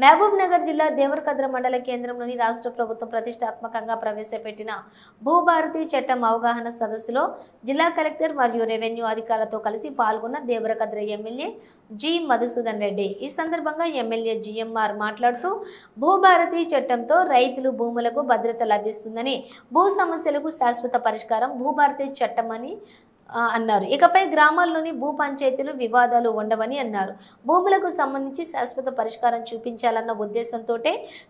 మహబూబ్ నగర్ జిల్లా దేవరకద్ర మండల కేంద్రంలోని రాష్ట్ర ప్రభుత్వం ప్రతిష్టాత్మకంగా ప్రవేశపెట్టిన భూభారతి చట్టం అవగాహన సదస్సులో జిల్లా కలెక్టర్ మరియు రెవెన్యూ అధికారులతో కలిసి పాల్గొన్న దేవరకద్ర ఎమ్మెల్యే జి మధుసూదన్ రెడ్డి. ఈ సందర్భంగా ఎమ్మెల్యే జిఎంఆర్ మాట్లాడుతూ భూభారతి చట్టంతో రైతులు భూములకు భద్రత లభిస్తుందని, భూ సమస్యలకు శాశ్వత పరిష్కారం భూభారతి చట్టం అని అన్నారు. ఇకపై గ్రామాల్లోని భూ పంచాయతీలు వివాదాలు ఉండవని అన్నారు. భూములకు సంబంధించి శాశ్వత పరిష్కారం చూపించాలన్న ఉద్దేశంతో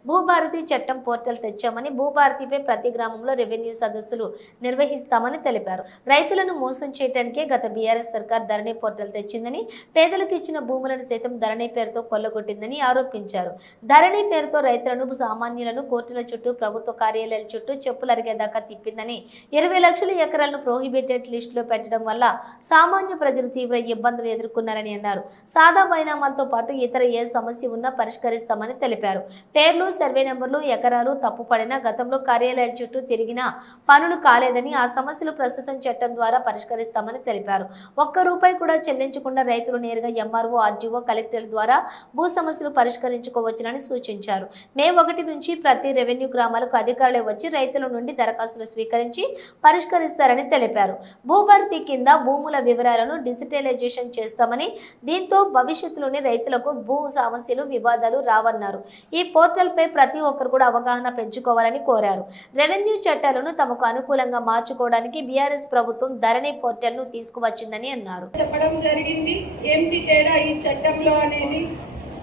భూభారతి చట్టం పోర్టల్ తెచ్చామని, భూభారతిపై ప్రతి గ్రామంలో రెవెన్యూ సదస్సులు నిర్వహిస్తామని తెలిపారు. రైతులను మోసం చేయడానికే గత బీఆర్ఎస్ సర్కార్ ధరణి పోర్టల్ తెచ్చిందని, పేదలకు ఇచ్చిన భూములను సైతం ధరణి పేరుతో కొల్లగొట్టిందని ఆరోపించారు. ధరణి పేరుతో రైతులను, సామాన్యులను కోర్టుల చుట్టూ, ప్రభుత్వ కార్యాలయాల చుట్టూ చెప్పులు అరిగేదాకా తిప్పిందని, 20 లక్షల ఎకరాలను ప్రోహిబిటెడ్ లిస్టులో పెట్టడం వల్ల సామాన్య ప్రజలు తీవ్ర ఇబ్బందులు ఎదుర్కొన్నారని అన్నారు. సాదా బైనామాలతో పాటు ఇతర ఏ సమస్య ఉన్నా పరిష్కరిస్తామని తెలిపారు. పేర్లు, సర్వే నెంబర్లు, ఎకరాలు తప్పుపడినా గతంలో కార్యాలయాల చుట్టూ తిరిగినా పనులు కాలేదని, ఆ సమస్యలు ప్రస్తుతం చట్టం ద్వారా పరిష్కరిస్తామని తెలిపారు. ఒక్క రూపాయి కూడా చెల్లించకుండా రైతులు నేరుగా ఎంఆర్ఓ, ఆర్జీఓ, కలెక్టర్ల ద్వారా భూ సమస్యలు పరిష్కరించుకోవచ్చునని సూచించారు. మే 1 నుంచి ప్రతి రెవెన్యూ గ్రామాలకు అధికారులే వచ్చి రైతుల నుండి దరఖాస్తులు స్వీకరించి పరిష్కరిస్తారని తెలిపారు. భూభారతి కింద భూముల వివరాలను డిజిటలైజేషన్ చేస్తామని, దీంతో భవిష్యత్తులోని రైతులకు భూ సమస్యలు, వివాదాలు రావన్నారు. ఈ పోర్టల్ పై ప్రతి ఒక్కరు కూడా అవగాహన పెంచుకోవాలని కోరారు. రెవెన్యూ చట్టాలను తమకు అనుకూలంగా మార్చుకోవడానికి బీఆర్ఎస్ ప్రభుత్వం ధరణి పోర్టల్ ను తీసుకువచ్చిందని అన్నారు. చెప్పడం జరిగింది. ఏమిటి తేడా ఈ చట్టంలో అనేది?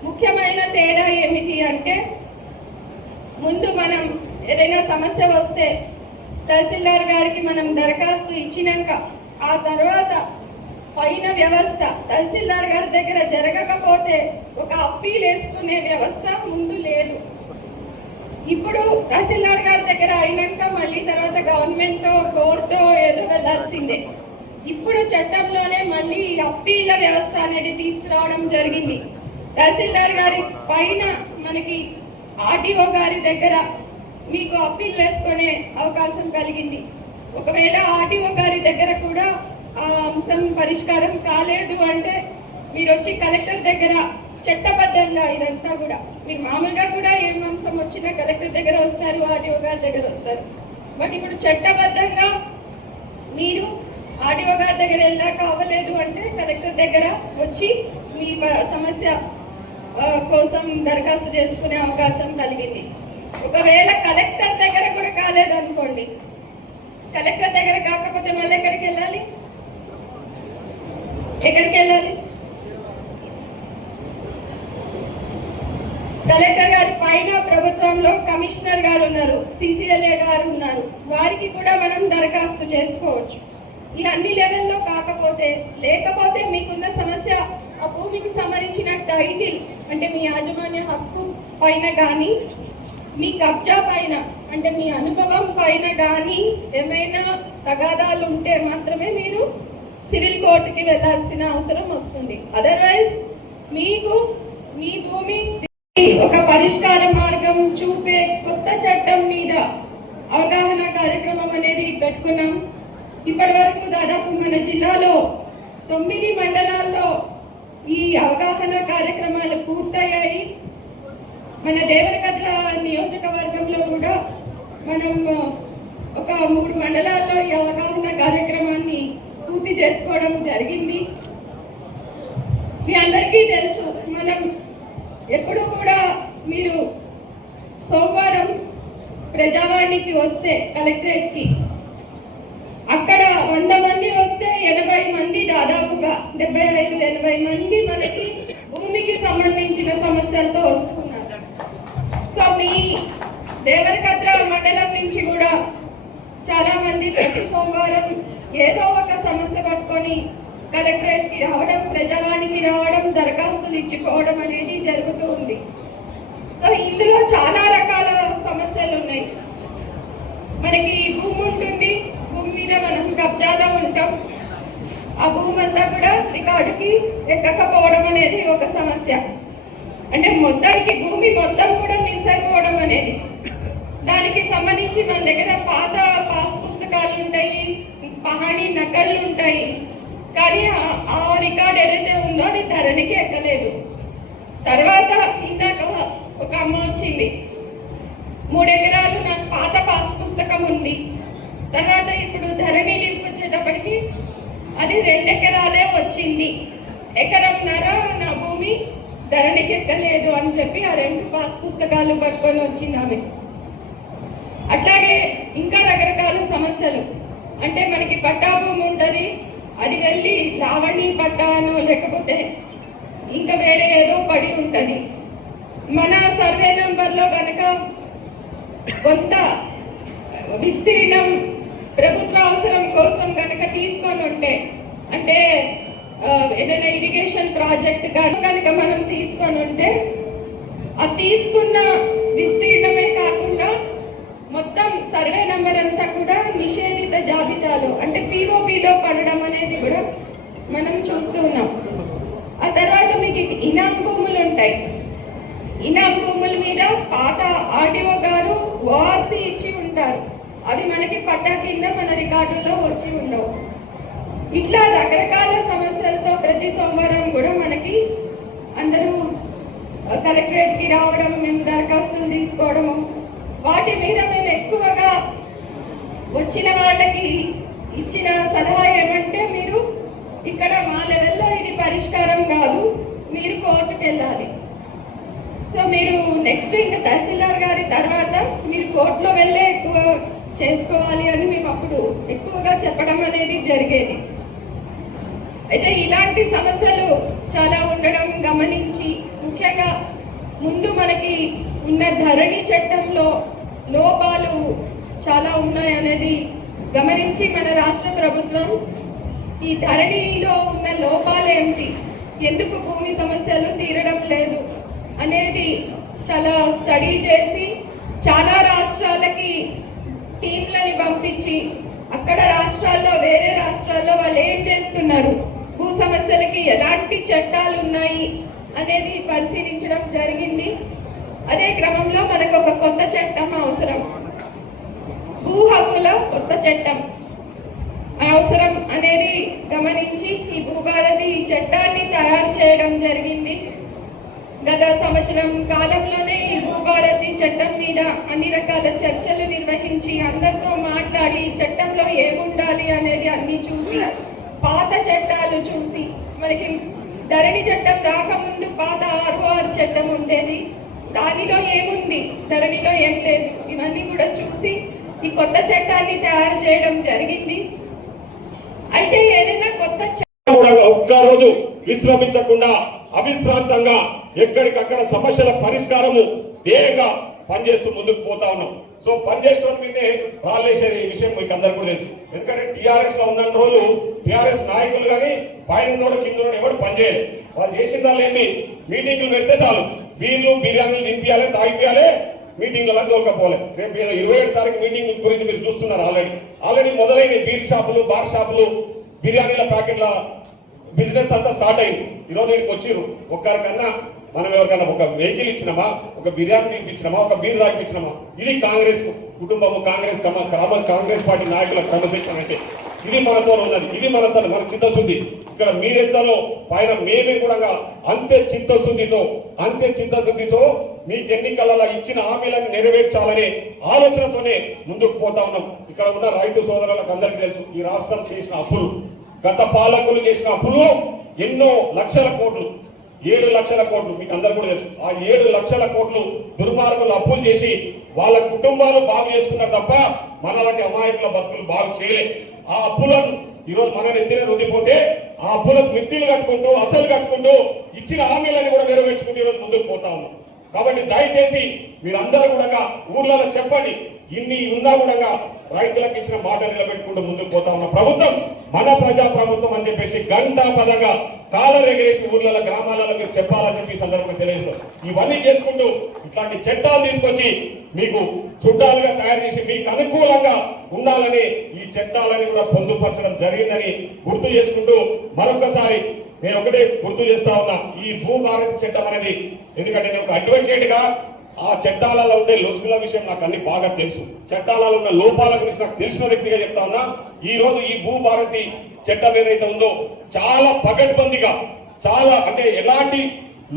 ముఖ్యమైన తేడా ఏమిటి అంటే, ముందు మనం ఏదైనా సమస్య వస్తే తహసీల్దార్ గారికి మనం దరఖాస్తు ఇచ్చినాక ఆ తర్వాత పైన వ్యవస్థ తహసీల్దార్ గారి దగ్గర జరగకపోతే ఒక అప్పీల్ వేసుకునే వ్యవస్థ ముందు లేదు. ఇప్పుడు తహసీల్దార్ గారి దగ్గర అయినాక మళ్ళీ తర్వాత గవర్నమెంట్ కోర్టు ఏదో వెళ్ళాల్సిందే. ఇప్పుడు చట్టంలోనే మళ్ళీ అప్పీళ్ల వ్యవస్థ అనేది తీసుకురావడం జరిగింది. తహసీల్దార్ గారి పైన మనకి ఆర్టీఓ గారి దగ్గర మీకు అప్పీల్ వేసుకునే అవకాశం కలిగింది. ఒకవేళ ఆర్టీఓ గారి దగ్గర కూడా ఆ అంశం పరిష్కారం కాలేదు అంటే మీరు వచ్చి కలెక్టర్ దగ్గర చట్టబద్ధంగా, ఇదంతా కూడా మీరు మామూలుగా కూడా ఏం అంశం వచ్చినా కలెక్టర్ దగ్గర వస్తారు, ఆర్టీఓ గారి దగ్గర వస్తారు. బట్ ఇప్పుడు చట్టబద్ధంగా మీరు ఆర్టీఓ గారి దగ్గర వెళ్ళాక అవ్వలేదు అంటే కలెక్టర్ దగ్గర వచ్చి మీ సమస్య కోసం దరఖాస్తు చేసుకునే అవకాశం కలిగింది. ఒకవేళ కలెక్టర్ దగ్గర కూడా కాలేదు అనుకోండి, కలెక్టర్ దగ్గర కాకపోతే మళ్ళీ ఎక్కడికి వెళ్ళాలి? కలెక్టర్ గారి పైన ప్రభుత్వంలో కమిషనర్ గారు ఉన్నారు, సిసిఎల్ఏ గారు ఉన్నారు, వారికి కూడా మనం దరఖాస్తు చేసుకోవచ్చు. ఈ అన్ని లెవెల్లో లేకపోతే మీకున్న సమస్య ఆ భూమికి సంబంధించిన టైటిల్ అంటే మీ యాజమాన్య హక్కు పైన కానీ, మీ కబ్జా పైన అంటే మీ అనుభవం పైన కానీ ఏమైనా తగాదాలు ఉంటే మాత్రమే మీరు సివిల్ కోర్టుకి వెళ్ళాల్సిన అవసరం వస్తుంది. అదర్వైజ్ మీకు మీ భూమి ఒక పరిష్కార మార్గం చూపే కొత్త చట్టం మీద అవగాహన కార్యక్రమం అనేది పెట్టుకున్నాం. ఇప్పటి వరకు దాదాపు మన జిల్లాలో 9 మండలాల్లో ఈ అవగాహన కార్యక్రమాలు పూర్తయ్యాయి. మన దేవరకద్ర నియోజకవర్గంలో కూడా మనం ఒక 3 మండలాల్లో ఈ అవగాహన కార్యక్రమాన్ని పూర్తి చేసుకోవడం జరిగింది. మీ అందరికీ తెలుసు, మనం ఎప్పుడు కూడా మీరు సోమవారం ప్రజావాణికి వస్తే కలెక్టరేట్కి, అక్కడ 100 మంది వస్తే 80 మంది, దాదాపుగా 75-80 మంది మనకి భూమికి సంబంధించిన సమస్యలతో వస్తున్నారు. సో మీ దేవరకద్ర మండలం నుంచి కూడా చాలా మంది ప్రతి సోమవారం ఏదో ఒక సమస్య పట్టుకొని కలెక్టరేట్కి రావడం, ప్రజావాణికి రావడం, దరఖాస్తులు ఇచ్చిపోవడం అనేది జరుగుతూ ఉంది. సో ఇందులో చాలా రకాల సమస్యలు ఉన్నాయి. మనకి భూమి ఉంటుంది, భూమి మీద మనం కబ్జాలో ఉంటాం, ఆ భూమి అంతా కూడా రికార్డుకి ఎక్కకపోవడం అనేది ఒక సమస్య. అంటే మొత్తానికి భూమి మొత్తం కూడా మిస్ అయిపోవడం అనేది, దానికి సంబంధించి మన దగ్గర పాత పాస్ పుస్తకాలు ఉంటాయి, పహాణీ నకళ్ళు ఉంటాయి, కానీ ఆ రికార్డ్ ఏదైతే ఉందో అది ధరణికి ఎక్కలేదు. తర్వాత ఇందాక తర్వాత ఇప్పుడు ధరణి లింక్ వచ్చేటప్పటికి అది 2 ఎకరాలే వచ్చింది. ఎకరంన్నర నా భూమి ధరణికి ఎక్కలేదు అని చెప్పి ఆ 2 పాస్ పుస్తకాలు పట్టుకొని వచ్చింది ఆమె. అట్లాగే ఇంకా రకరకాల సమస్యలు, అంటే మనకి పట్టా భూమి ఉంటుంది, అది వెళ్ళి రావణి పట్టాను లేకపోతే ఇంకా వేరే ఏదో పడి ఉంటుంది. మన సర్వే నెంబర్లో కనుక కొంత విస్తీర్ణం ప్రభుత్వ అవసరం కోసం కనుక తీసుకొని ఉంటే, అంటే ఏదైనా ఇరిగేషన్ ప్రాజెక్ట్ కనుక మనం తీసుకొని ఉంటే ఆ తీసుకున్న విస్తీర్ణమే కాకుండా మొత్తం సర్వే నెంబర్ అంతా కూడా నిషేధిత జాబితాలో అంటే పిఓబిలో పడడం అనేది కూడా మనం చూస్తూ ఉన్నాం. ఆ తర్వాత మీకు ఇనాం భూములు ఉంటాయి. ఇనాం భూముల మీద పాత ఆర్డీఓ గారు ఓఆర్సీ ఇచ్చి ఉంటారు, అవి మనకి పట్టా కింద మన రికార్డుల్లో వచ్చి ఉండవు. ఇట్లా రకరకాల సమస్యలతో ప్రతి సోమవారం కూడా మనకి అందరూ కలెక్టరేట్కి రావడం, మేము దరఖాస్తులు తీసుకోవడము, వాటి మీద మేము ఎక్కువగా వచ్చిన వాళ్ళకి ఇచ్చిన సలహా ఏమంటే, మీరు ఇక్కడ మా లెవెల్లో ఇది పరిష్కారం కాదు, మీరు కోర్టుకు వెళ్ళాలి. సో మీరు నెక్స్ట్ ఇంకా తహసీల్దార్ గారి తర్వాత మీరు కోర్టులో వెళ్ళే ఎక్కువ చేసుకోవాలి అని మేము అప్పుడు ఎక్కువగా చెప్పడం అనేది జరిగేది. అయితే ఇలాంటి సమస్యలు చాలా ఉండడం గమనించి, ముఖ్యంగా ముందు మనకి ఉన్న ధరణి చట్టంలో లోపాలు చాలా ఉన్నాయనేది గమనించి మన రాష్ట్ర ప్రభుత్వం ఈ ధరణిలో ఉన్న లోపాలు ఏమిటి, ఎందుకు భూమి సమస్యలు తీరడం లేదు అనేది చాలా స్టడీ చేసి చాలా రాష్ట్రాలకి టీంలని పంపించి అక్కడ రాష్ట్రాల్లో వేరే రాష్ట్రాల్లో వాళ్ళు ఏం చేస్తున్నారు, భూ సమస్యలకి ఎలాంటి చట్టాలు ఉన్నాయి అనేది పరిశీలించడం జరిగింది. అదే క్రమంలో మనకు ఒక కొత్త చట్టం అవసరం, భూ హక్కుల కొత్త చట్టం అవసరం అనేది గమనించి ఈ భూభారతి ఈ చట్టాన్ని తయారు చేయడం జరిగింది. గత సంవత్సరం కాలంలోనే ఈ భూభారతి చట్టం మీద అన్ని రకాల చర్చలు నిర్వహించి అందరితో మాట్లాడి ఈ చట్టంలో ఏముండాలి అనేది అన్ని చూసి, పాత చట్టాలు చూసి, మనకి ధరణి చట్టం రాకముందు పాత ఆర్ఓఆర్ చట్టం ఉండేది, దానిలో ఏముంది, ధరణిలో ఏం లేదు, ఇవన్నీ కూడా చూసి ఈ కొత్త చట్టాన్ని తయారు చేయడం జరిగింది. అయితే ఏదైనా కొత్త ఒక్క రోజు విశ్రమించకుండా అవిశ్రాంతంగా ఎక్కడికక్కడ సమస్యల పరిష్కారము ధ్యేయంగా పనిచేస్తూ ముందుకు పోతా ఉన్నాం. సో పనిచేసిన మీదే రాలేసే విషయం మీకు అందరికీ కూడా తెలుసు. ఎందుకంటే టీఆర్ఎస్ లో ఉన్న రోజులు టీఆర్ఎస్ నాయకులు కానీ పైన కింద ఎవరు పనిచేయలేదు. వాళ్ళు చేసిన దాన్ని ఏంటి, మీటింగ్లు పెడితే చాలు, బీర్లు బిర్యానీలు తినిపించాలి, తాగిపియాలి, మీటింగ్లలో దొరకపోలే. రేపు 27 తారీఖు మీటింగ్ గురించి మీరు చూస్తున్నారు. ఆల్రెడీ మొదలైన బీర్ షాపులు, బార్ షాపులు, బిర్యానీల ప్యాకెట్ల బిజినెస్ అంతా స్టార్ట్ అయింది. ఈరోజు ఇక్కడికి వచ్చిర్రు. ఒక్కరికన్నా మనం ఎవరికన్నా ఒక వెహికల్ ఇచ్చినామా, ఒక బిర్యానీ తినిపించినామా, ఒక బీర్ తాగిపించినామా? ఇది కాంగ్రెస్ కుటుంబము, కాంగ్రెస్ పార్టీ నాయకుల క్రమశిక్షణ అంటే ఇది మనతో ఉన్నది. ఇది మన చిత్తశుద్ధి. ఇక్కడ మీరెంతలో పైన మేమే కూడా అంతే చిత్తశుద్ధితో మీకు ఎన్నికలలో ఇచ్చిన హామీలను నెరవేర్చాలనే ఆలోచనతోనే ముందుకు పోతా ఉన్నాం. ఇక్కడ ఉన్న రైతు సోదరులకు అందరికీ తెలుసు, ఈ రాష్ట్రం చేసిన అప్పులు, గత పాలకులు చేసిన అప్పులు ఎన్నో లక్షల కోట్లు, 7 లక్షల కోట్లు మీకు అందరు కూడా తెలుసు. ఆ 7 లక్షల కోట్లు దుర్మార్గులు అప్పులు చేసి వాళ్ళ కుటుంబాలు బాగు చేసుకున్నారు తప్ప మనలాంటి అమాయకుల బతుకులు బాగు చేయలే. ఆ అప్పులను ఈరోజు మన నెత్తిన రుద్దిపోతే ఆ అప్పులకు మిత్రులు కట్టుకుంటూ, అసలు కట్టుకుంటూ, ఇచ్చిన హామీలను కూడా నెరవేర్చుకుంటూ ఈరోజు ముందుకు పోతా ఉన్నాం. కాబట్టి దయచేసి మీరందరూ కూడా ఊర్లలో చెప్పండి, ఇన్ని ఉన్నా కూడా రైతులకు ఇచ్చిన మాట నిలబెట్టుకుంటూ ముందుకు పోతా ఉన్న ప్రభుత్వం మన ప్రజా ప్రభుత్వం అని చెప్పేసి గంటా పదంగా కాలర్ ఎగరేసి ఊర్లలో గ్రామాలలో మీరు చెప్పాలని చెప్పి ఈ సందర్భంగా తెలియజేస్తాం. ఇవన్నీ చేసుకుంటూ ఇట్లాంటి చట్టాలు తీసుకొచ్చి మీకు చుట్టాలుగా తయారు చేసి మీకు అనుకూలంగా ఉండాలని ఈ చట్టాలని కూడా పొందుపరచడం జరిగిందని గుర్తు చేసుకుంటూ మరొకసారి నేను ఒకటే గుర్తు చేస్తా ఉన్నా, ఈ భూభారతి చట్టం అనేది, ఎందుకంటే నేను ఒక అడ్వకేట్ గా ఆ చట్టాలలో ఉండే లొసుగుల విషయం నాకు అన్ని బాగా తెలుసు, చట్టాలలో ఉన్న లోపాల గురించి నాకు తెలిసిన వ్యక్తిగా చెప్తా ఉన్నా. ఈ రోజు ఈ భూభారతి చట్టం ఏదైతే ఉందో చాలా పకడ్బందీగా, చాలా అంటే ఎలాంటి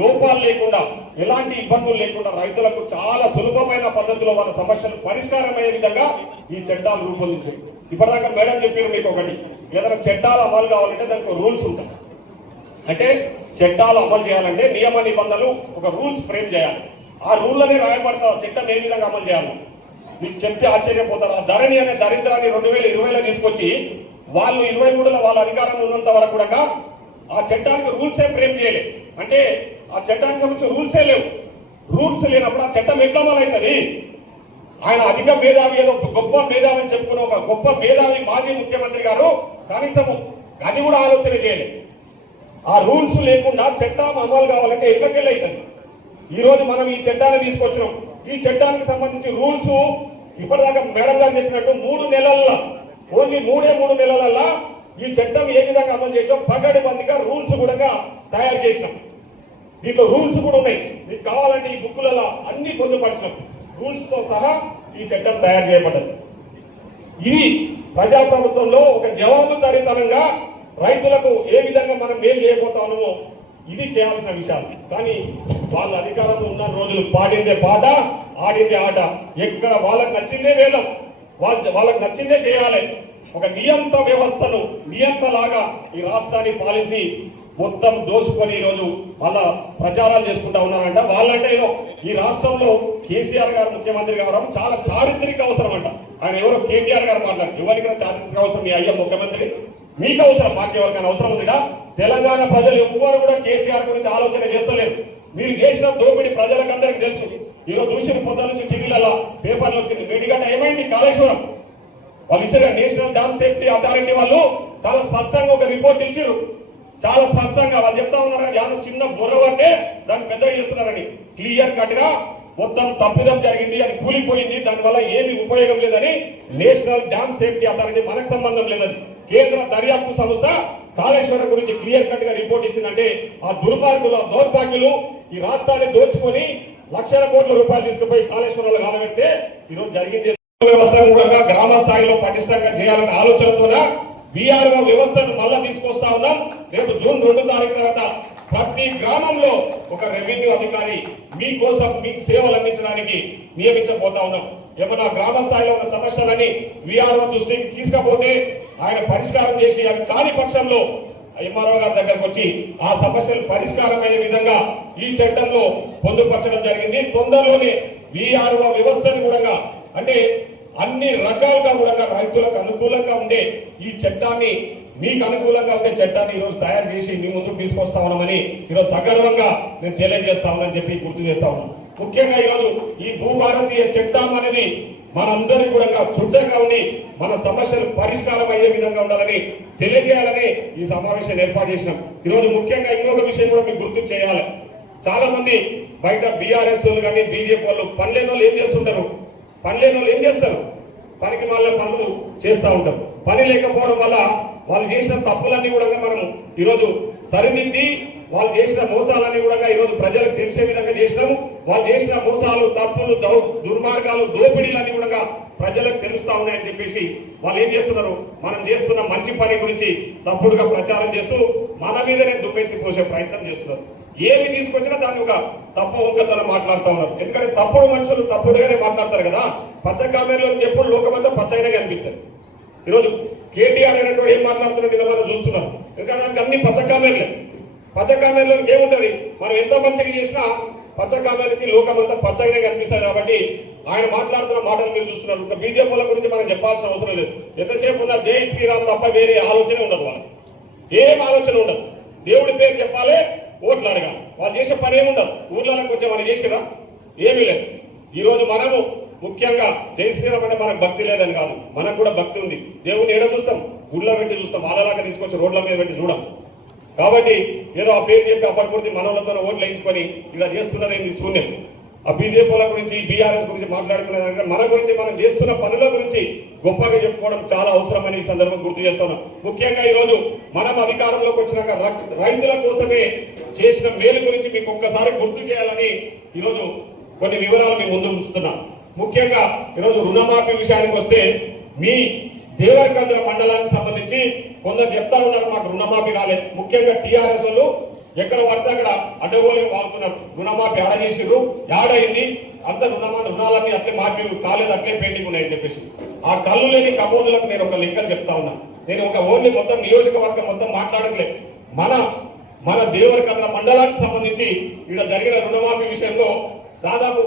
లోపాలు లేకుండా, ఎలాంటి ఇబ్బందులు లేకుండా రైతులకు చాలా సులభమైన పద్ధతిలో వాళ్ళ సమస్యలు పరిష్కారం అయ్యే విధంగా ఈ చట్టాలు రూపొందించాయి. ఇప్పటిదాకా మేడం చెప్పారు మీకు ఒకటి, ఏదైనా చట్టాలు అమలు కావాలంటే దానికి రూల్స్ ఉంటాయి. అంటే చట్టాలు అమలు చేయాలంటే నియమ నిబంధనలు ఒక రూల్స్ ఫ్రేమ్ చేయాలి. ఆ రూల్లోనే రాయబడతారు చట్టం ఏ విధంగా అమలు చేయాలి. మీకు చెప్తే ఆశ్చర్యపోతారు. ఆ ధరణి అనే దరిద్రాన్ని 2020లో తీసుకొచ్చి వాళ్ళు 23లో వాళ్ళ అధికారం ఉన్నంత వరకు కూడా ఆ చట్టానికి రూల్సే ఫ్రేమ్ చేయలేదు. అంటే ఆ చట్టానికి సంబంధించిన రూల్సే లేవు. రూల్స్ లేనప్పుడు ఆ చట్టం ఎట్లా అమలవుతుంది? ఆయన అధిక మేధావి, ఏదో గొప్ప మేధావి అని చెప్పుకున్న ఒక గొప్ప మేధావి మాజీ ముఖ్యమంత్రి గారు కనీసం అది కూడా ఆలోచన చేయలేదు. ఆ రూల్స్ లేకుండా చట్టం అమలు కావాలంటే ఎట్లకెళ్ళి అవుతుంది? ఈరోజు మనం ఈ చట్టాన్ని తీసుకొచ్చినాం. ఈ చట్టానికి సంబంధించి రూల్స్ ఇప్పటిదాకా మేడం గారు చెప్పినట్టు 3 నెలల్లో, ఓన్లీ 3 నెలలల్లో ఈ చట్టం ఏ విధంగా అమలు చేయొచ్చో పకడ్బందీగా రూల్స్ కూడా తయారు చేసినాం. దీంట్లో రూల్స్ కూడా ఉన్నాయి. మీకు కావాలంటే ఈ బుక్కులలో అన్ని పొందుపరిచినాం. రూల్స్తో సహా ఈ చట్టం తయారు చేయబడ్డది. ఇది ప్రజాప్రభుత్వంలో ఒక జవాబుదారీతనంగా రైతులకు ఏ విధంగా మనం మేలు చేయబోతామో ఇది చేయాల్సిన విషయాలు. కానీ వాళ్ళ అధికారంలో ఉన్న రోజులు పాడిందే పాట, ఆడిందే ఆట. ఎక్కడ వాళ్ళకి నచ్చిందే వేదం, వాళ్ళకి నచ్చిందే చేయాలి. ఒక నియంత వ్యవస్థను నియంతలాగా ఈ రాష్ట్రాన్ని పాలించి మొత్తం దోసుకొని ఈరోజు వాళ్ళ ప్రచారాలు చేసుకుంటా ఉన్నారంట. వాళ్ళంటే ఏదో ఈ రాష్ట్రంలో కేసీఆర్ గారు ముఖ్యమంత్రి కావడం చాలా చారిత్రక అవసరం అంట. ఆయన ఎవరో కేటీఆర్ గారు మాట్లాడారు. ఎవరికైనా చారిత్రక అవసరం మీ అయ్య ముఖ్యమంత్రి, మీకు అవసరం, మాకు ఎవరికైనా అవసరం ఉందిగా? తెలంగాణ ప్రజలు ఎవ్వరు కూడా కేసీఆర్ గురించి ఆలోచన చేస్తలేరు. మీరు చేసిన దోపిడీ ప్రజలకు అందరికీ తెలుసు. ఈరోజు చూసిన పొద్దు నుంచి టీవీలలో పేపర్లు వచ్చింది. మేడిగడ్డ ఏమైంది? కాళేశ్వరం వాళ్ళు ఇచ్చిన నేషనల్ డ్యామ్ సేఫ్టీ అథారిటీ వాళ్ళు చాలా స్పష్టంగా ఒక రిపోర్ట్ ఇచ్చారు. చాలా స్పష్టంగా వాళ్ళు చెప్తా ఉన్నారు, యాను చిన్న బుర్ర పడితే దాన్ని పెద్దగా చేస్తున్నారని. క్లియర్ కట్ గా మొత్తం తప్పిదం జరిగింది, అది కూలిపోయింది, దానివల్ల ఏమి ఉపయోగం లేదని నేషనల్ డ్యామ్ సేఫ్టీ అథారిటీ, మనకు సంబంధం లేదని కేంద్ర దర్యాప్తు సంస్థ కాళేశ్వరం గురించి క్లియర్ కట్ గా రిపోర్ట్ ఇచ్చిందంటే ఆ దుర్మార్గులు, ఆ దౌర్భాగ్యులు ఈ రాష్ట్రాన్ని దోచుకొని లక్షల కోట్ల రూపాయలు తీసుకుపోయి కాళేశ్వరంలో కాలబెడితే ఈరోజు జరిగింది. వ్యవస్థ కూడా గ్రామ స్థాయిలో పటిష్టంగా చేయాలనే ఆలోచనతోన బీఆర్ఓ వ్యవస్థను మళ్ళా తీసుకొస్తా ఉన్నాం. రేపు జూన్ 2 తారీఖు తర్వాత ప్రతి గ్రామంలో ఒక రెవెన్యూ అధికారి మీకోసం మీకు సేవలు అందించడానికి నియమించబోతా ఉన్నాం. ఏమన్నా గ్రామ స్థాయిలో ఉన్న సమస్యలని వీఆర్ఓ దృష్టికి తీసుకపోతే ఆయన పరిష్కారం చేసి, అవి కాని పక్షంలో ఎంఆర్ఓ గారి దగ్గరకు వచ్చి ఆ సమస్యలు పరిష్కారం అయ్యే విధంగా ఈ చట్టంలో పొందుపరచడం జరిగింది. తొందరలోనే వీఆర్ఓ వ్యవస్థను కూడా, అంటే అన్ని రకాలుగా కూడా రైతులకు అనుకూలంగా ఉండే ఈ చట్టాన్ని, మీకు అనుకూలంగా ఉండే చట్టాన్ని ఈరోజు తయారు చేసి మీ ముందుకు తీసుకొస్తా ఉన్నామని ఈరోజు సగర్వంగా నేను తెలియజేస్తా ఉన్నానని చెప్పి గుర్తు చేస్తా ఉన్నాను. ముఖ్యంగా ఈరోజు ఈ భూభారతీయ చట్టం అనేది మనందరికీ కూడా చుట్టంగా ఉండి మన సమస్యలు పరిష్కారం అయ్యే విధంగా ఉండాలని తెలియజేయాలని ఈ సమావేశాన్ని ఏర్పాటు చేసినాం. ఈరోజు ముఖ్యంగా ఇంకొక విషయం కూడా మీకు గుర్తు చేయాలి. చాలా మంది బయట బీఆర్ఎస్ వాళ్ళు కానీ బీజేపీ వాళ్ళు పనిలేని వాళ్ళు ఏం చేస్తుంటారు? పనిలేని వాళ్ళు ఏం చేస్తారు? పనికి వాళ్ళ పనులు చేస్తూ ఉంటారు. పని లేకపోవడం వల్ల వాళ్ళు చేసిన తప్పులన్నీ కూడా మనం ఈరోజు సరిదిద్ది, వాళ్ళు చేసిన మోసాలన్నీ కూడా ఈరోజు ప్రజలకు తెలిసే విధంగా చేసినాము. వాళ్ళు చేసిన మోసాలు, తప్పులు, దుర్మార్గాలు, దోపిడీలన్నీ కూడా ప్రజలకు తెలుస్తా ఉన్నాయని చెప్పేసి వాళ్ళు ఏం చేస్తున్నారు? మనం చేస్తున్న మంచి పని గురించి తప్పుడుగా ప్రచారం చేస్తూ మన మీదనే దుమ్మెత్తి పోసే ప్రయత్నం చేస్తున్నారు. ఏమి తీసుకొచ్చినా దాన్ని ఒక తప్పు వంకతనం మాట్లాడుతూ ఉన్నారు. ఎందుకంటే తప్పుడు మనుషులు తప్పుడుగానే మాట్లాడతారు కదా. పచ్చ కామెంట్లో ఎప్పుడు లోకమంతా పచ్చగానే కనిపిస్తారు. ఈరోజు కేటీఆర్ అయినటువంటి ఏం మాట్లాడుతున్నారు కదా మనం చూస్తున్నాం. ఎందుకంటే అన్ని పచ్చ కామెంట్లే. పచ్చ కామెంట్లో ఏముంటది? మనం ఎంత మంచిగా చేసినా పచ్చ కామెంట్కి లోకమంతా పచ్చగానే కనిపిస్తారు. కాబట్టి ఆయన మాట్లాడుతున్న మాటలు మీరు చూస్తున్నారు. ఇంకా బీజేపీల గురించి మనం చెప్పాల్సిన అవసరం లేదు. ఎంతసేపు ఉన్న జై శ్రీరామ్ తప్ప వేరే ఆలోచన ఉండదు. వాళ్ళకి ఏం ఆలోచన ఉండదు. దేవుడి పేరు చెప్పాలి, ఓట్లు అడగాలి. వాళ్ళు చేసే పని ఏముండదు. ఊర్లలోకి వచ్చే వాళ్ళు చేసిరా ఏమీ లేదు. ఈరోజు మనము ముఖ్యంగా జై శ్రీరామ్ అంటే మనకు భక్తి లేదని కాదు, మనకు కూడా భక్తి ఉంది. దేవుని ఏడ చూస్తాం? గుళ్ళో పెట్టి చూస్తాం. వాళ్ళలాగా తీసుకొచ్చి రోడ్ల మీద పెట్టి చూడం. కాబట్టి ఏదో ఆ పేరు చెప్పి అప్పటికొద్ది మనోళ్ళతో ఓట్లు వేయించుకొని ఇలా చేస్తున్నది ఏంది? శూన్యం. ఆ బీజేపీల గురించి, బీఆర్ఎస్ గురించి మాట్లాడుకునేదానికంటే మన గురించి, మనం చేస్తున్న పనుల గురించి గొప్పగా చెప్పుకోవడం చాలా అవసరమని ఈ సందర్భం గుర్తు చేస్తున్నాం. ముఖ్యంగా ఈరోజు మనం అధికారంలోకి వచ్చినాక రైతుల కోసమే చేసిన మేలు గురించి మీకు ఒక్కసారి గుర్తు చేయాలని ఈరోజు కొన్ని వివరాలు మీ ముందు ఉంచుతున్నాం. ముఖ్యంగా ఈరోజు రుణమాఫీ విషయానికి వస్తే, మీ దేవరకంద్ర మండలానికి సంబంధించి కొందరు చెప్తా ఉన్నారు మాకు రుణమాఫీ కాలేదు. ముఖ్యంగా టీఆర్ఎస్ వాళ్ళు ఎక్కడ పడితే అక్కడ అడ్డగోలుగా వాగుతున్నారు. రుణమాఫీ ఆడ చేసిర్రు, యాడైంది, అంత రుణాలన్నీ అట్లే మాఫీ కాలేదు, అట్లే పెండింగ్ ఉన్నాయని చెప్పేసి ఆ కళ్ళు లేని కబోదులకు నేను ఒక లెక్కలు చెప్తా ఉన్నా. నేను ఒక ఓన్లీ మొత్తం నియోజకవర్గం మొత్తం మాట్లాడట్లేదు. మన దేవరకద్ర మండలానికి సంబంధించి ఇక్కడ జరిగిన రుణమాఫీ విషయంలో దాదాపు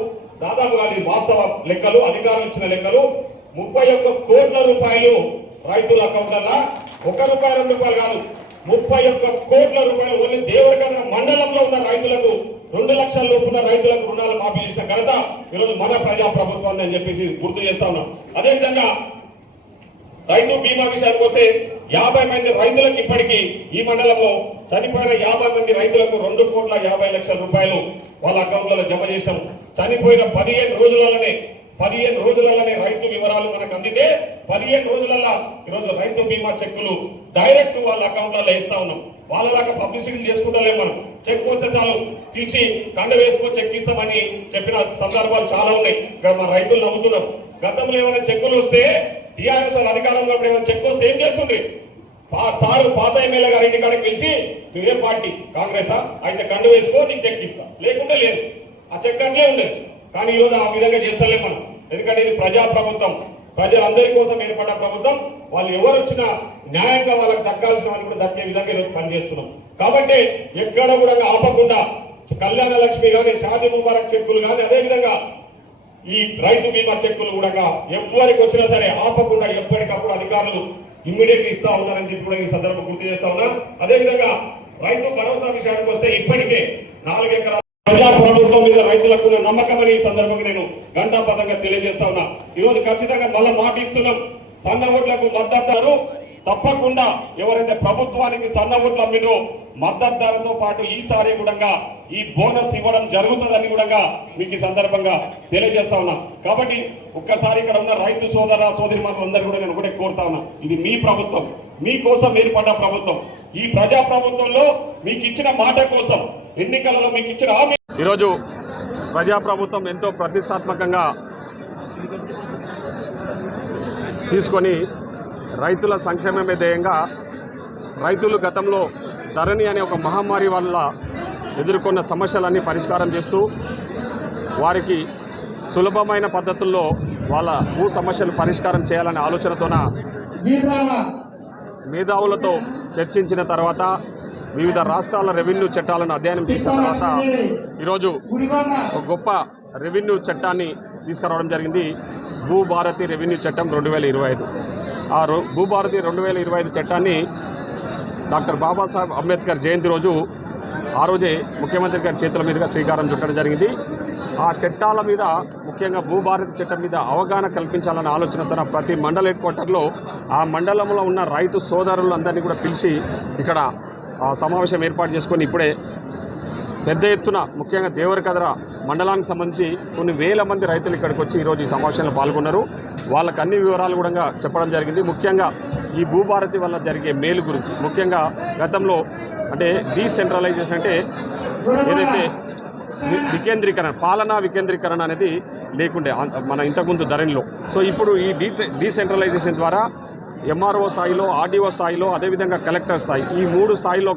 అది వాస్తవ లెక్కలు, అధికారులు ఇచ్చిన లెక్కలు 31 కోట్ల రూపాయలు రైతుల అకౌంట్లలో, 1 రూపాయి 2 రూపాయలు కాదు, 31 కోట్ల రూపాయలు ఓన్లీ దేవరకద్ర మండలంలో ఉన్న రైతులకు 2 లక్షల లోపు ఉన్న రైతులకు రుణాలు మాఫీ చేసిన ఘనత ఈరోజు మన ప్రజా ప్రభుత్వాన్ని అని చెప్పేసి గుర్తు చేస్తా ఉన్నాం. అదేవిధంగా రైతు బీమా విషయానికి వస్తే 50 మంది రైతులకు ఇప్పటికీ ఈ మండలంలో చనిపోయిన 50 మంది రైతులకు 2,50,00,000 రూపాయలు వాళ్ళ అకౌంట్లలో జమ చేశాం. చనిపోయిన 15 రోజులలోనే రైతు వివరాలు మనకు అందితే 15 రోజులలో ఈరోజు రైతు బీమా చెక్కులు డైరెక్ట్ వాళ్ళ అకౌంట్లలో వేస్తా ఉన్నాం. వాళ్ళలాగా పబ్లిసిటీ చేసుకుంటలేము. మనం చెక్ వస్తే చాలు పిలిచి కండ వేసుకో చెక్ ఇస్తామని చెప్పిన సందర్భాలు చాలా ఉన్నాయి. ఇక్కడ మా రైతులు నమ్ముతున్నారు. గతంలో ఏమైనా చెక్కులు వస్తే టీఆర్ఎస్ వాళ్ళు అధికారంలో ఏమైనా చెక్ వస్తే ఏం చేస్తుండ్రి? సారు పాత ఎమ్మెల్యే గారి ఇంటి కాడికి పిలిచి నువ్వే పార్టీ కాంగ్రెసా అయితే కండు వేసుకో నీకు చెక్ ఇస్తా, లేకుంటే లేదు. ఆ చెక్ అట్లే ఉండేది. కానీ ఈరోజు ఆ విధంగా చేస్తలేం మనం. ఎందుకంటే ఇది ప్రజా ప్రభుత్వం, ప్రజలందరి కోసం ఏర్పడ్డ ప్రభుత్వం. వాళ్ళు ఎవరు వచ్చినా న్యాయంగా వాళ్ళకి దక్కాల్సిన వాళ్ళు కూడా దక్కే విధంగా ఈరోజు పనిచేస్తున్నాం. కాబట్టి ఎక్కడ కూడా ఆపకుండా కళ్యాణ లక్ష్మి కానీ, షాదీ ముబారక్ చెక్కులు కానీ, అదేవిధంగా ఈ రైతు బీమా చెక్కులు కూడా ఎవరికి వచ్చినా సరే ఆపకుండా ఎప్పటికప్పుడు అధికారులు ఇమ్మీడియట్ ఇస్తా ఉన్నారని చెప్పి కూడా ఈ సందర్భం గుర్తు చేస్తా ఉన్నా. అదేవిధంగా రైతు భరోసా విషయానికి వస్తే ఇప్పటికే 4 ఎకరాల ప్రజా ప్రభుత్వం మీద రైతులకు ఉన్న నమ్మకం అని ఈ సందర్భంగా నేను ఘంటాపథంగా తెలియజేస్తా ఉన్నా. ఈరోజు ఖచ్చితంగా మళ్ళీ మాటిస్తున్నాం. సన్న ఓట్లకు మద్దతు తప్పకుండా ఎవరైతే ప్రభుత్వానికి సన్న ఓట్లు అమ్మినో మద్దతు ధరతో పాటు ఈసారి కూడా ఈ బోనస్ ఇవ్వడం జరుగుతుందని కూడా మీకు ఈ సందర్భంగా తెలియజేస్తా ఉన్నా. కాబట్టి ఒక్కసారి ఇక్కడ ఉన్న రైతు సోదర సోదరిమణులందరూ కూడా నేను ఒకటే కోరుతా ఉన్నా, ఇది మీ ప్రభుత్వం, మీకోసం ఏర్పడ్డ ప్రభుత్వం. ఈ ప్రజా ప్రభుత్వంలో మీకు ఇచ్చిన మాట కోసం ఎన్నికలలో మీకు ఇచ్చిన హామీ. ఈరోజు ప్రజా ప్రభుత్వం ఎంతో ప్రతిష్టాత్మకంగా తీసుకొని రైతుల సంక్షేమమే ధ్యేయంగా రైతులు గతంలో ధరణి అనే ఒక మహమ్మారి వల్ల ఎదుర్కొన్న సమస్యలన్నీ పరిష్కారం చేస్తూ వారికి సులభమైన పద్ధతుల్లో వాళ్ళ భూ సమస్యలు పరిష్కారం చేయాలనే ఆలోచనతోన మేధావులతో చర్చించిన తర్వాత వివిధ రాష్ట్రాల రెవెన్యూ చట్టాలను అధ్యయనం చేసిన తర్వాత ఈరోజు ఒక గొప్ప రెవెన్యూ చట్టాన్ని తీసుకురావడం జరిగింది. భూభారతి రెవెన్యూ చట్టం 2025. ఆ భూభారతి 2025 చట్టాన్ని డాక్టర్ బాబాసాహెబ్ అంబేద్కర్ జయంతి రోజు ఆ రోజే ముఖ్యమంత్రి గారి చేతుల మీదుగా శ్రీకారం చుట్టడం జరిగింది. ఆ చట్టాల మీద ముఖ్యంగా భూభారతి చట్టం మీద అవగాహన కల్పించాలన్న ఆలోచనతో ప్రతి మండల హెడ్ క్వార్టర్లో ఆ మండలంలో ఉన్న రైతు సోదరులందరినీ కూడా పిలిచి ఇక్కడ సమావేశం ఏర్పాటు చేసుకొని ఇప్పుడే పెద్ద ఎత్తున ముఖ్యంగా దేవరకద్ర మండలానికి సంబంధించి కొన్ని వేల మంది రైతులు ఇక్కడికి వచ్చి ఈరోజు ఈ సమావేశంలో పాల్గొన్నారు. వాళ్ళకి అన్ని వివరాలు కూడా చెప్పడం జరిగింది. ముఖ్యంగా ఈ భూభారతి వల్ల జరిగే మేలు గురించి, ముఖ్యంగా గతంలో అంటే డీసెంట్రలైజేషన్ అంటే ఏదైతే వికేంద్రీకరణ, పాలనా వికేంద్రీకరణ అనేది లేకుండే మన ఇంతకుముందు ధరణిలో. సో ఇప్పుడు ఈ డీసెంట్రలైజేషన్ ద్వారా ఎంఆర్ఓ స్థాయిలో, ఆర్డీఓ స్థాయిలో, అదేవిధంగా కలెక్టర్ స్థాయి, ఈ 3 స్థాయిలో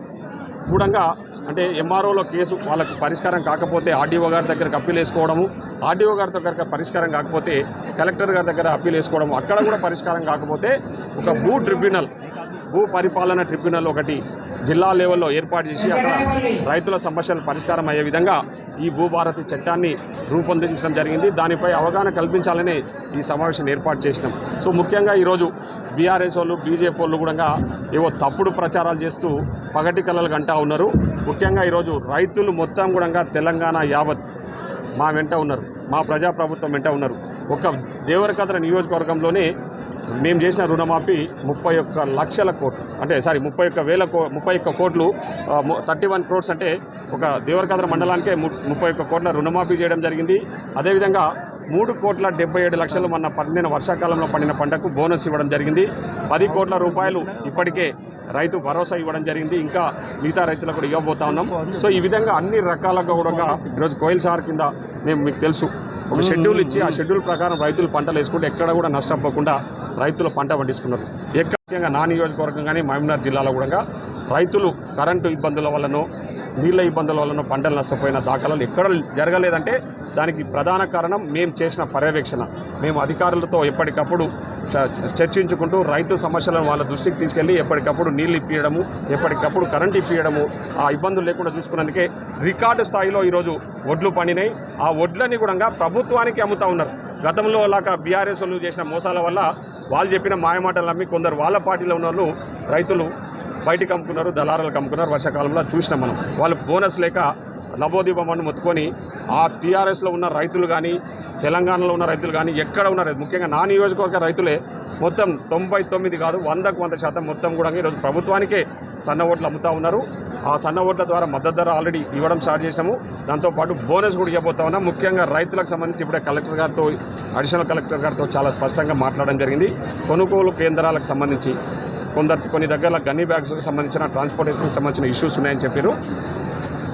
కూడా అంటే ఎంఆర్ఓలో కేసు వాళ్ళకి పరిష్కారం కాకపోతే ఆర్డీఓ గారి దగ్గరకు అప్పీల్ వేసుకోవడము, ఆర్డీఓ గారి దగ్గర పరిష్కారం కాకపోతే కలెక్టర్ గారి దగ్గర అప్పీల్ వేసుకోవడము, అక్కడ కూడా పరిష్కారం కాకపోతే ఒక భూ పరిపాలన ట్రిబ్యునల్ ఒకటి జిల్లా లెవెల్లో ఏర్పాటు చేసి అక్కడ రైతుల సమస్యలు పరిష్కారం అయ్యే విధంగా ఈ భూభారతి చట్టాన్ని రూపొందించడం జరిగింది. దానిపై అవగాహన కల్పించాలని ఈ సమావేశం ఏర్పాటు చేసినాం. సో ముఖ్యంగా ఈరోజు బీఆర్ఎస్ వాళ్ళు, బీజేపీ వాళ్ళు కూడా ఏవో తప్పుడు ప్రచారాలు చేస్తూ పగటి కలలు గంటా ఉన్నారు. ముఖ్యంగా ఈరోజు రైతులు మొత్తం కూడా తెలంగాణ యావత్ మా వెంట ఉన్నారు, మా ప్రజాప్రభుత్వం వెంట ఉన్నారు. ఒక దేవరకద్ర నియోజకవర్గంలోనే మేము చేసిన రుణమాఫీ 31 లక్షల కోట్లు, అంటే 31 కోట్లు, 31 crores అంటే ఒక దేవరకద్ర మండలానికే 31 కోట్ల రుణమాఫీ చేయడం జరిగింది. అదేవిధంగా 3,77,00,000 మన పండిన వర్షాకాలంలో పండిన పంటకు బోనస్ ఇవ్వడం జరిగింది. 10 కోట్ల రూపాయలు ఇప్పటికే రైతు భరోసా ఇవ్వడం జరిగింది. ఇంకా మిగతా రైతులకు కూడా ఇవ్వబోతా ఉన్నాం. సో ఈ విధంగా అన్ని రకాలుగా కూడా ఈరోజు కోయిల్ సార్ కింద మీకు తెలుసు ఒక షెడ్యూల్ ఇచ్చి ఆ షెడ్యూల్ ప్రకారం రైతులు పంటలు వేసుకుంటే ఎక్కడ కూడా నష్టపోకుండా రైతులు పంట పండిస్తున్నారు. ముఖ్యంగా నా నియోజకవర్గం కానీ మహబూబ్నగర్ జిల్లాలో కూడా రైతులు కరెంటు ఇబ్బందుల వల్లనో నీళ్ళ ఇబ్బందుల వలన పంటలు నష్టపోయిన దాఖలాలు ఎక్కడ జరగలేదంటే దానికి ప్రధాన కారణం మేము చేసిన పర్యవేక్షణ. మేము అధికారులతో ఎప్పటికప్పుడు చర్చించుకుంటూ రైతు సమస్యలను వాళ్ళ దృష్టికి తీసుకెళ్లి ఎప్పటికప్పుడు నీళ్ళు ఇప్పించడము, ఎప్పటికప్పుడు కరెంట్ ఇప్పించడము, ఆ ఇబ్బందులు లేకుండా చూసుకున్నందుకే రికార్డు స్థాయిలో ఈరోజు వడ్లు పండినాయి. ఆ వడ్లని కూడా ప్రభుత్వానికి అమ్ముతా ఉన్నారు. గతంలో లాగా బీఆర్ఎస్ వాళ్ళు చేసిన మోసాల వల్ల వాళ్ళు చెప్పిన మాయమాటలు నమ్మి కొందరు వాళ్ళ పార్టీలో ఉన్న వాళ్ళు రైతులు బయటికి అమ్ముకున్నారు, దళారులకు అమ్ముకున్నారు. వర్షాకాలంలో చూసినాం మనం. వాళ్ళు బోనస్ లేక లబోదీపమని మొత్తుకొని ఆ టీఆర్ఎస్లో ఉన్న రైతులు కానీ, తెలంగాణలో ఉన్న రైతులు కానీ, ఎక్కడ ఉన్న రైతులు, ముఖ్యంగా నా నియోజకవర్గ రైతులే మొత్తం 99 కాదు 100% మొత్తం కూడా ఈరోజు ప్రభుత్వానికే సన్న ఓట్లు అమ్ముతూ ఉన్నారు. ఆ సన్న ఓట్ల ద్వారా మద్దతు ధర ఆల్రెడీ ఇవ్వడం స్టార్ట్ చేశాము. దాంతోపాటు బోనస్ కూడా ఇవ్వబోతా ఉన్నాం. ముఖ్యంగా రైతులకు సంబంధించి ఇప్పుడే కలెక్టర్ గారితో, అడిషనల్ కలెక్టర్ గారితో చాలా స్పష్టంగా మాట్లాడడం జరిగింది. కొనుగోలు కేంద్రాలకు సంబంధించి కొన్ని దగ్గర గన్నీ బ్యాగ్స్కి సంబంధించిన ట్రాన్స్పోర్టేషన్కి సంబంధించిన ఇష్యూస్ ఉన్నాయని చెప్పారు.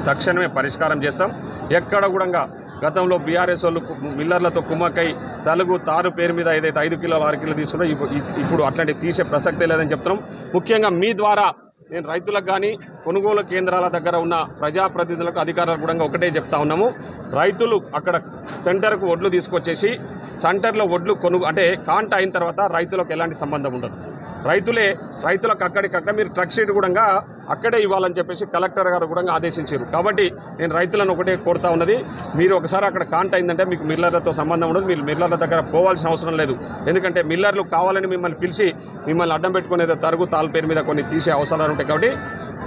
తక్షణమే పరిష్కారం చేస్తాం. ఎక్కడ కూడా గతంలో బీఆర్ఎస్ వాళ్ళు మిల్లర్లతో కుమ్మక్కై తారు పేరు మీద ఏదైతే 5 కిలోలు 6 కిలోలు తీసుకున్నా ఇప్పుడు అట్లాంటివి తీసే ప్రసక్తే లేదని చెప్తున్నాం. ముఖ్యంగా మీ ద్వారా నేను రైతులకు కానీ, కొనుగోలు కేంద్రాల దగ్గర ఉన్న ప్రజాప్రతినిధులకు, అధికారులకు కూడా ఒకటే చెప్తా ఉన్నాము. రైతులు అక్కడ సెంటర్కు వడ్లు తీసుకొచ్చేసి సెంటర్లో వడ్లు అంటే కాంట అయిన తర్వాత రైతులకు ఎలాంటి సంబంధం ఉండదు. రైతులకు అక్కడికక్కడ మీరు ట్రక్ షీట్ కూడా అక్కడే ఇవ్వాలని చెప్పేసి కలెక్టర్ గారు కూడా ఆదేశించారు. కాబట్టి నేను రైతులను ఒకటే కోరుతా ఉన్నది, మీరు ఒకసారి అక్కడ కాంట అయిందంటే మీకు మిల్లర్లతో సంబంధం ఉండదు. మీరు మిల్లర్ల దగ్గర పోవాల్సిన అవసరం లేదు. ఎందుకంటే మిల్లర్లు కావాలని మిమ్మల్ని పిలిచి మిమ్మల్ని అడ్డం పెట్టుకునేదో తరుగు తాళ్ళ పేరు మీద కొన్ని తీసే అవసరాలు ఉంటాయి. కాబట్టి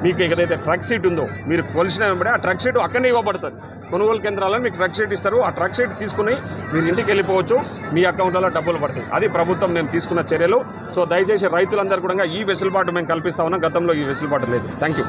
మీకు ఏదైతే ట్రక్ షీట్ ఉందో మీరు కొలిసిన వెంబడే ఆ ట్రక్ షీట్ అక్కడనే ఇవ్వబడుతుంది. కొనుగోలు కేంద్రాలను మీకు ట్రక్ షీట్ ఇస్తారు. ఆ ట్రక్ షీట్ తీసుకుని మీరు ఇంటికి వెళ్ళిపోవచ్చు. మీ అకౌంట్లలో డబ్బులు పడతాయి. అది ప్రభుత్వం మేము తీసుకున్న చర్యలు. సో దయచేసి రైతులందరూ కూడా ఈ వెసులుబాటు మేము కల్పిస్తా ఉన్నాం. గతంలో ఈ వెసులుబాటు లేదు. Thank you.